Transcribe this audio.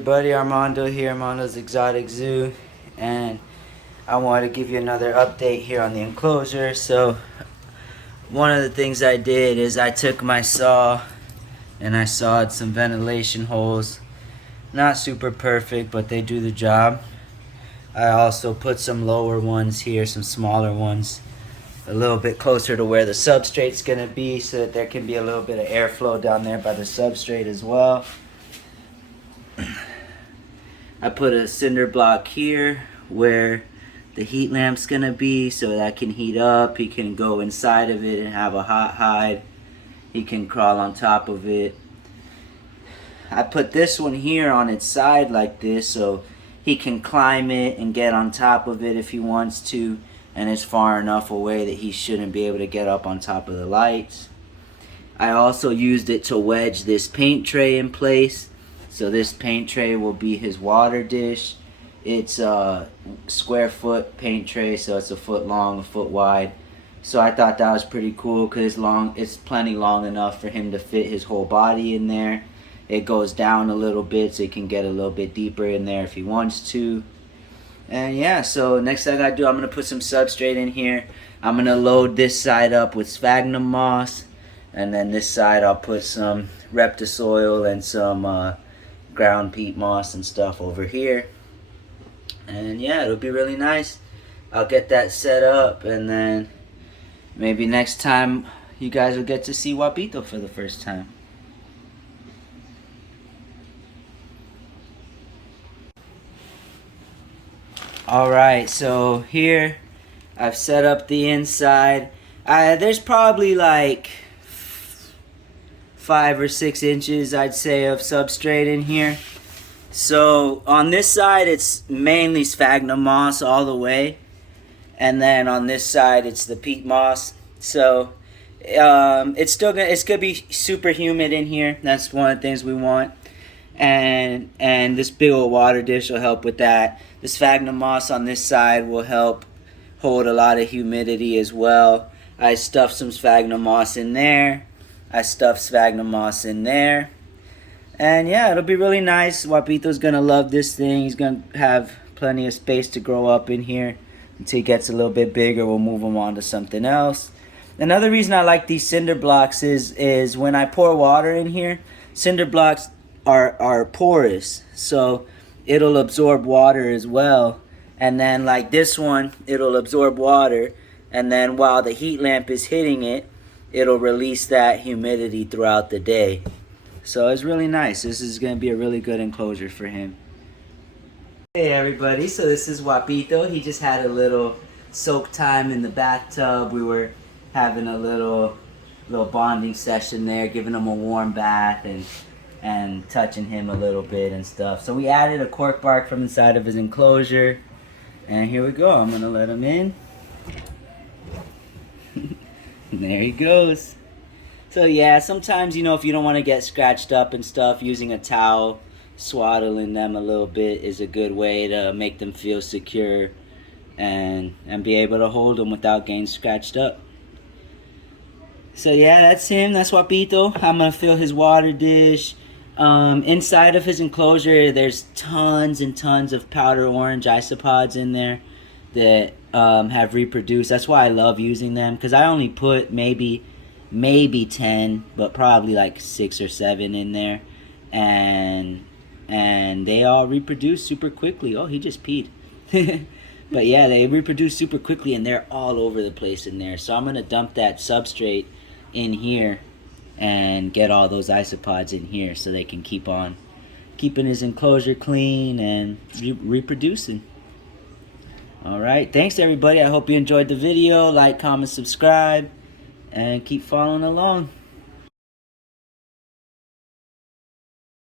everybody, Armando here, Armando's Exotic Zoo, and I want to give you another update here on the enclosure. So one of the things I did is I took my saw and I sawed some ventilation holes. Not super perfect, but they do the job. I also put some lower ones here, some smaller ones, a little bit closer to where the substrate's gonna be, so that there can be a little bit of airflow down there by the substrate as well. I put a cinder block here where the heat lamp's gonna be, so that can heat up. He can go inside of it and have a hot hide. He can crawl on top of it. I put this one here on its side like this, so he can climb it and get on top of it if he wants to, and it's far enough away that he shouldn't be able to get up on top of the lights. I also used it to wedge this paint tray in place. So this paint tray will be his water dish. It's a square foot paint tray, so it's a foot long, a foot wide. So I thought that was pretty cool because it's plenty long enough for him to fit his whole body in there. It goes down a little bit so he can get a little bit deeper in there if he wants to. And yeah, so next thing I do, I'm going to put some substrate in here. I'm going to load this side up with sphagnum moss. And then this side I'll put some reptisoil and some ground peat moss and stuff over here. And yeah, it'll be really nice. I'll get that set up, and then maybe next time you guys will get to see Guapito for the first time. Alright, so here I've set up the inside. There's probably like 5 or 6 inches, I'd say, of substrate in here. So on this side it's mainly sphagnum moss all the way, and then on this side it's the peat moss. So it's gonna be super humid in here. That's one of the things we want, and this big old water dish will help with that. The sphagnum moss on this side will help hold a lot of humidity as well. I stuffed some sphagnum moss in there. I stuffed sphagnum moss in there. And yeah, it'll be really nice. Guapito's gonna love this thing. He's gonna have plenty of space to grow up in here until he gets a little bit bigger. We'll move him on to something else. Another reason I like these cinder blocks is when I pour water in here, cinder blocks are porous, so it'll absorb water as well. And then like this one, it'll absorb water, and then while the heat lamp is hitting it, it'll release that humidity throughout the day. So it's really nice. This is going to be a really good enclosure for him. Hey everybody, so this is Guapito. He just had a little soak time in the bathtub. We were having a little bonding session there, giving him a warm bath and touching him a little bit and stuff. So we added a cork bark from inside of his enclosure. And here we go. I'm going to let him in. There he goes. So yeah, sometimes, you know, if you don't want to get scratched up and stuff, using a towel, swaddling them a little bit is a good way to make them feel secure and be able to hold them without getting scratched up. So yeah, that's him. That's Guapito. I'm going to fill his water dish. Inside of his enclosure, there's tons and tons of powder orange isopods in there that have reproduced. That's why I love using them, because I only put maybe 10, but probably like 6 or 7 in there, and they all reproduce super quickly. Oh, he just peed. But yeah, they reproduce super quickly, and they're all over the place in there. So I'm gonna dump that substrate in here and get all those isopods in here so they can keep on keeping his enclosure clean and reproducing. Alright, thanks everybody. I hope you enjoyed the video. Like, comment, subscribe, and keep following along.